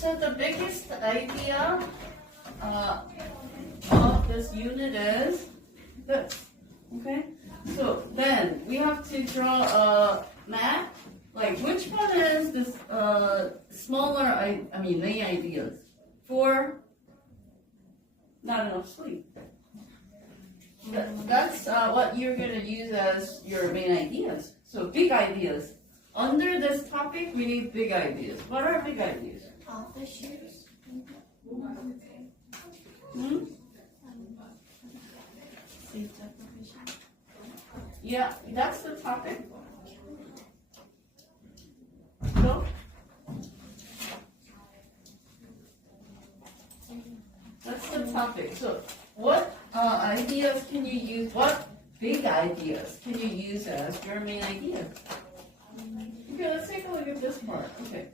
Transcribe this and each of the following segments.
So the biggest idea of this unit is this. Okay? So then we have to draw a map. Like which one is this smaller, main ideas for not enough sleep? That's what you're going to use as your main ideas. So big ideas. Under this topic, we need big ideas. What are big ideas? Issues. Hmm? Sleep deprivation. Yeah, that's the topic. So, that's the topic. So, what ideas can you use? What big ideas can you use as your main idea? Okay, let's take a look at this part. Okay.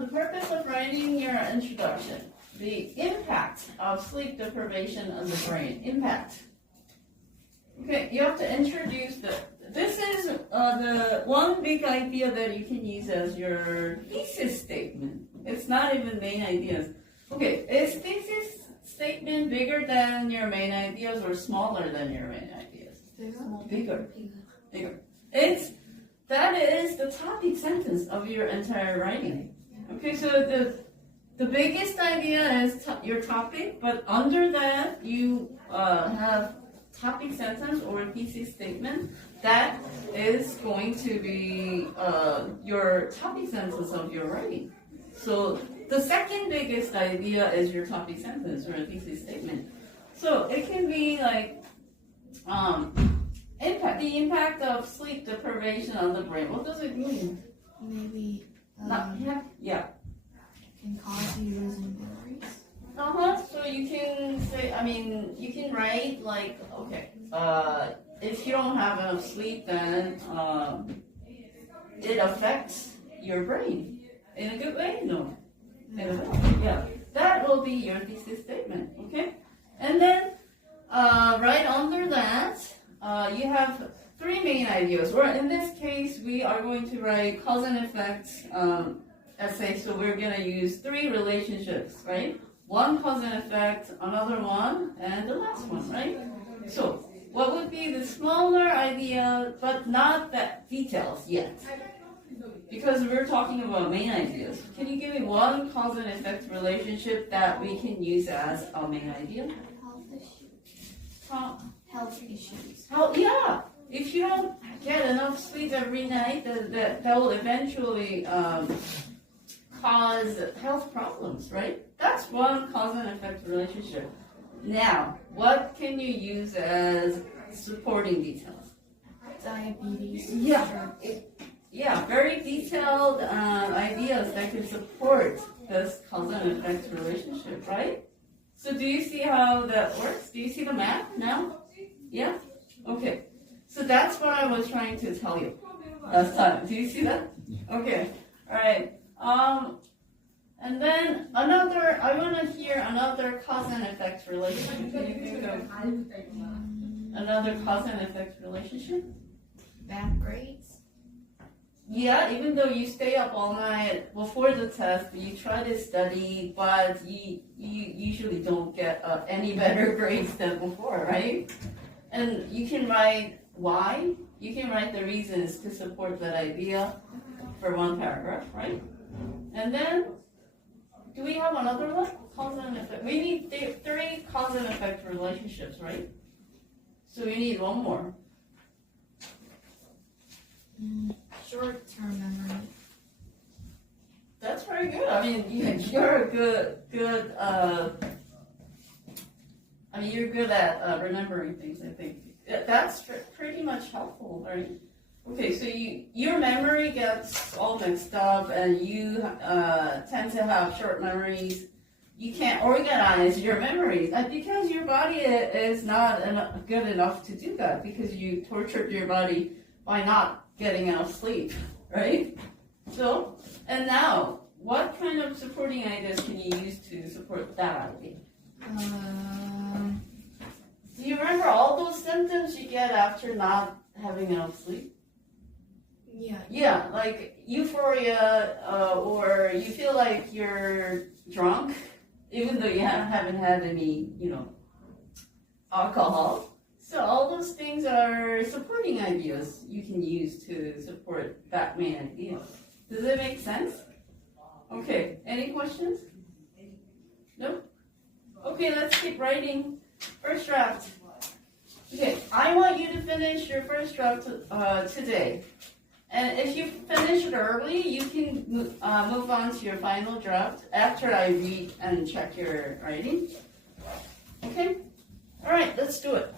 The purpose of writing your introduction. The impact of sleep deprivation on the brain. Impact. Okay, you have to introduce this is the one big idea that you can use as your thesis statement. It's not even main ideas. Okay, is thesis statement bigger than your main ideas or smaller than your main ideas? Bigger. That is the topic sentence of your entire writing. Okay, so the biggest idea is your topic, but under that you have topic sentence or thesis statement. That is going to be your topic sentence of your writing. So the second biggest idea is your topic sentence or thesis statement. So it can be like the impact of sleep deprivation on the brain. What does it mean? Maybe Yeah. can cause you losing memories. So you can say, you can write like, okay, if you don't have enough sleep, then it affects your brain in a good way. No, in a bad way. Yeah, that will be your thesis statement. Okay, and then right under that, you have three main ideas. Or in this case, we are going to write cause and effect essay. So we're going to use three relationships, right? One cause and effect, another one, and the last one, right? So what would be the smaller idea, but not that details yet? Because we're talking about main ideas. Can you give me one cause and effect relationship that we can use as a main idea? Health issues. Yeah. If you don't get enough sleep every night, that will eventually cause health problems, right? That's one cause and effect relationship. Now, what can you use as supporting details? Diabetes. Yeah, very detailed ideas that can support this cause and effect relationship, right? So do you see how that works? Do you see the map now? Yeah? Okay. So that's what I was trying to tell you last time. Do you see that? Okay. All right. And then I want to hear another cause and effect relationship. Can you think of another cause and effect relationship? Bad grades. Yeah, even though you stay up all night before the test, you try to study, but you usually don't get any better grades than before, right? And you can write why. You can write the reasons to support that idea for one paragraph, right? And then, do we have another one? Cause and effect. We need three cause and effect relationships, right? So we need one more. Short-term memory. That's very good. You're a good. You're good at remembering things. I think that's pretty much helpful, right? Okay, so your memory gets all mixed up, and you tend to have short memories. You can't organize your memories because your body is not good enough to do that because you tortured your body by not getting enough sleep, right? So, and now, what kind of supporting ideas can you use to support that idea? Do you remember all those symptoms you get after not having enough sleep? Yeah. Yeah, like euphoria, or you feel like you're drunk, even though you haven't had any, alcohol. So all those things are supporting ideas you can use to support that main idea. Does that make sense? Okay, any questions? No? Okay, let's keep writing. First draft. Okay, I want you to finish your first draft today. And if you finish it early, you can move on to your final draft after I read and check your writing. Okay? All right, let's do it.